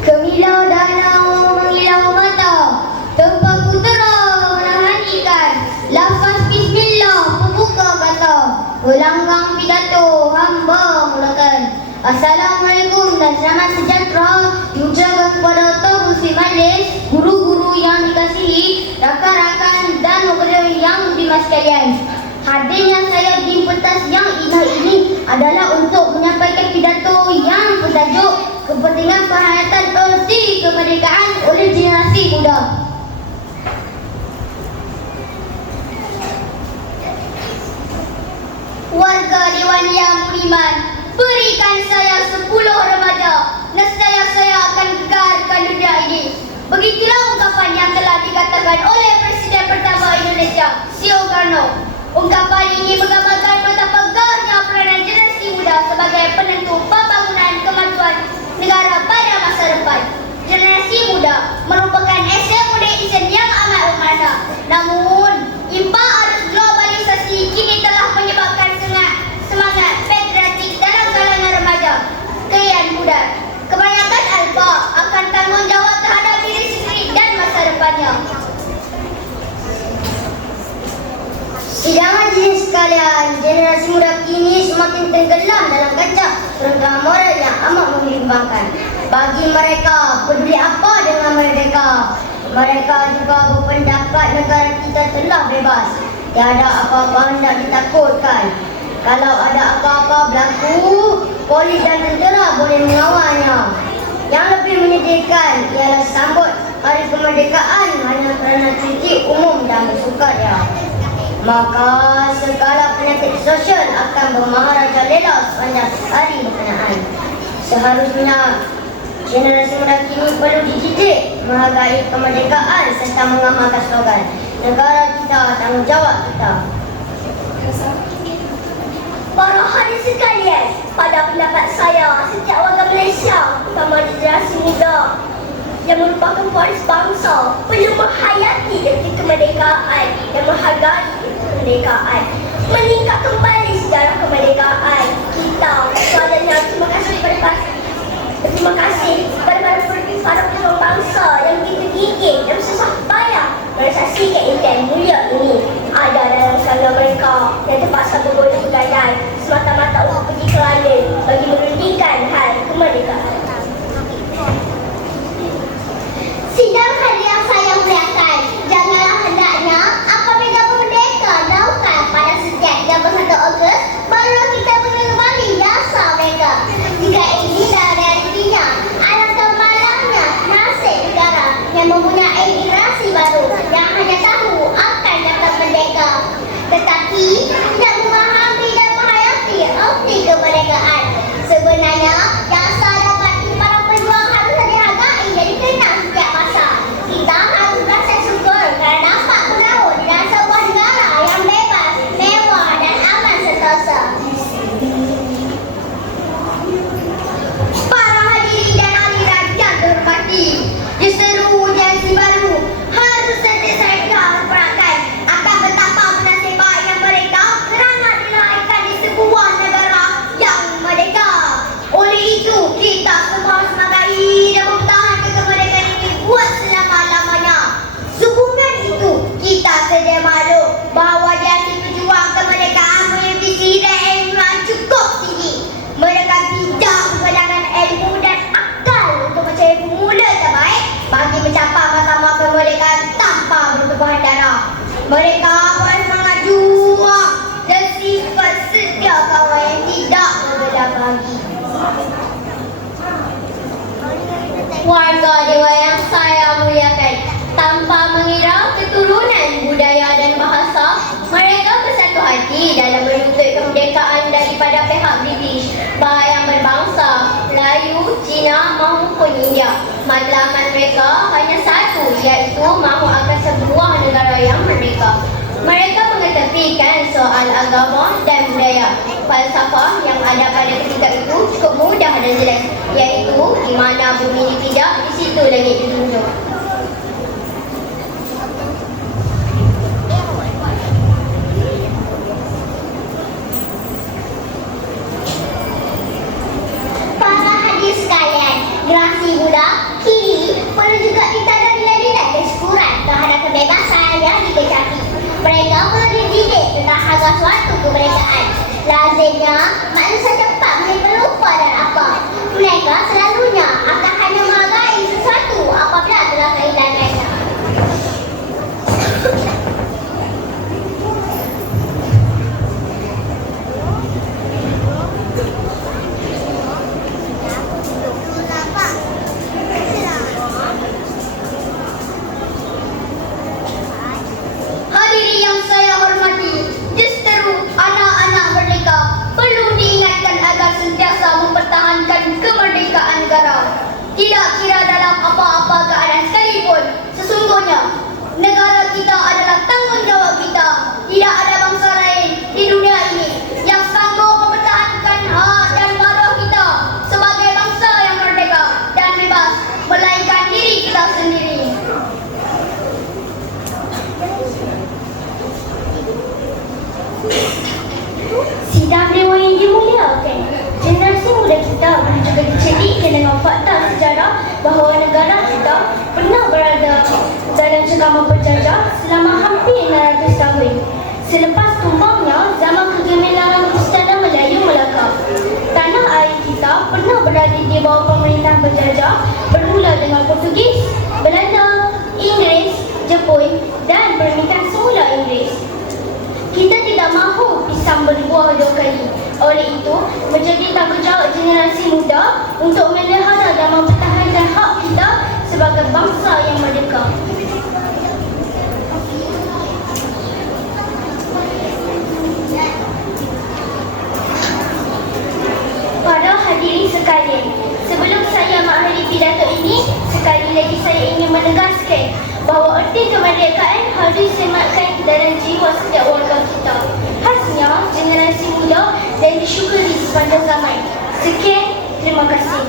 Kemilau danau mengilau mata, tempat putera menahan ikan. Lafaz bismillah membuka kata, gelanggang pidato hamba mulakan. Assalamualaikum dan selamat sejahtera diucapkan kepada Tuan Muslim Majlis, guru-guru yang dikasihi, rakan-rakan dan pekerja yang budiman sekalian. Hadirnya saya di pentas yang indah ini adalah untuk menyampaikan pidato yang bertajuk kepentingan penghayatan erti kemerdekaan oleh generasi muda. Warga Dewan Yang Budiman, berikan saya 10 remaja, nescaya saya akan gegarkan dunia ini. Begitulah ungkapan yang telah dikatakan oleh Presiden pertama Indonesia, Soekarno. Ungkapan ini menggambarkan betapa gegarnya peranan generasi muda sebagai penentu pembangunan kemajuan negara pada masa depan. Generasi muda merupakan asset modernisasi yang amat bermakna. Namun, impak arus globalisasi kini telah menyebabkan semangat patriotik dalam kalangan remaja, kalian muda. Kebanyakan alfa akan tanggungjawab terhadap diri sendiri dan masa depannya. Sidang hadirin sekalian, generasi muda kini semakin tenggelam dalam kancah perenggangan moral yang amat membimbangkan. Bagi mereka, peduli apa dengan merdeka? Mereka juga berpendapat negara kita telah bebas. Tiada apa-apa hendak ditakutkan. Kalau ada apa-apa berlaku, polis dan tentera boleh mengawalnya. Yang lebih menyedihkan ialah sambut hari kemerdekaan hanya kerana cuti umum dan bersukaria. Maka segala penyakit sosial akan bermaharajalela sepanjang hari berkenaan. Seharusnya generasi muda kini perlu dididik menghargai kemerdekaan serta mengamalkan slogan negara kita, tanggungjawab kita. Para hadirin sekalian, pada pendapat saya, setiap warga Malaysia, terutama generasi muda yang merupakan waris bangsa, perlu menghayati erti kemerdekaan dan menghargai kemerdekaan, meningkat kembali sejarah kemerdekaan kita. Sebenarnya terima kasih kepada para pejuang bangsa yang begitu gigih dan susah payah merealisasikan impian mulia ini. Ada dalam kalangan mereka yang terpaksa bergoda bergadai semata-mata untuk pergi ke London bagi merundingkan hal kemerdekaan. Sidang hadirin yang saya muliakan, janganlah hendaknya apabila merdeka dilakukan pada setiap 31 Ogos barulah kita mengembali jasa mereka. Jika ini dah realitinya, alangkah malangnya nasib negara yang mempunyai generasi baru yang hanya tahu akan kata merdeka, tetapi tidak memahami dan menghayati arti kemerdekaan. Sebenarnya jasa dapat para pejuang harus dihargai dan dikenal setiap masa. Kita harus merasa syukur kerana dapat bergaul di dalam sebuah negara yang bebas, mewah dan aman sentosa. Para hadirin dan hadirat yang terhormati, di seluruh generasi baru harus sentiasa berperankan akan betapa bernasibnya mereka kerana dilahirkan di sebuah negara yang merdeka. Oleh itu, kita semua harus menghargai dan mempertahankan kemerdekaan ini buat selama-lamanya. Sehubungan itu, kita sedia maklum bahawa generasi pejuang kemerdekaan punya visi dan ilmu yang cukup tinggi. Mereka bijak menggunakan ilmu dan akal untuk mencari formula terbaik bagi mencapai matlamat kemerdekaan tanpa bertubuhan darah. Mereka bersemangat juang dan sifat setia kawan yang tidak berbeda bagi. Warga dewa yang saya muliakan, tanpa mengira keturunan budaya dan bahasa, mereka bersatu hati dalam menuntut kemerdekaan daripada pihak British, baik yang berbangsa Melayu, Cina maupun India. Matlamat mereka hanya satu, iaitu mahu akan sebuah negara yang merdeka. Mereka mengetepikan soal agama dan budaya. Falsafah yang ada pada ketika itu cukup mudah dan jelas, iaitu di mana bumi dipijak, di situ langit dijunjung. Para hadirin sekalian, Mereka perlu dididik tentang harga suatu kemerdekaan. Lazimnya, manusia cepat mereka lupa dan apa. Mereka selalunya akan hanya menghargai sesuatu apabila telah kehilangannya. Hadirin yang saya hormati, justeru anak-anak merdeka perlu diingatkan agar sentiasa mempertahankan kemerdekaan negara. Tidak kira dalam apa-apa keadaan sekalipun, sesungguhnya negara kita adalah tanggungjawab kita. Tidak ada bangsa lain di dunia ini yang sanggup mempertahankan hak dan maruah kita sebagai bangsa yang merdeka dan bebas, melainkan diri kita sendiri. Sidang Dewan yang dimuliakan, generasi muda kita perlu juga dicedikkan dengan fakta sejarah bahawa negara kita pernah berada dalam cengkraman penjajah selama hampir 600 tahun. Selepas tumbangnya zaman kegemilangan Istana Melayu Melaka, tanah air kita pernah berada di bawah pemerintahan penjajah bermula dengan Portugis, Belanda, Inggeris, Jepun dan permintaan semula Inggeris. Kita tidak mahu pisang berbuah dua kali. Oleh itu, menjadi tanggungjawab generasi muda untuk melihara dan mempertahankan hak kita sebagai bangsa yang merdeka. Para hadirin sekalian, sebelum saya mengakhiri pidato ini, sekali lagi saya ingin menegaskan bahawa erti kemerdekaan harus disematkan dalam jiwa setiap warga kita, khasnya generasi muda, dan disyukuri sepanjang zaman. Sekian, terima kasih.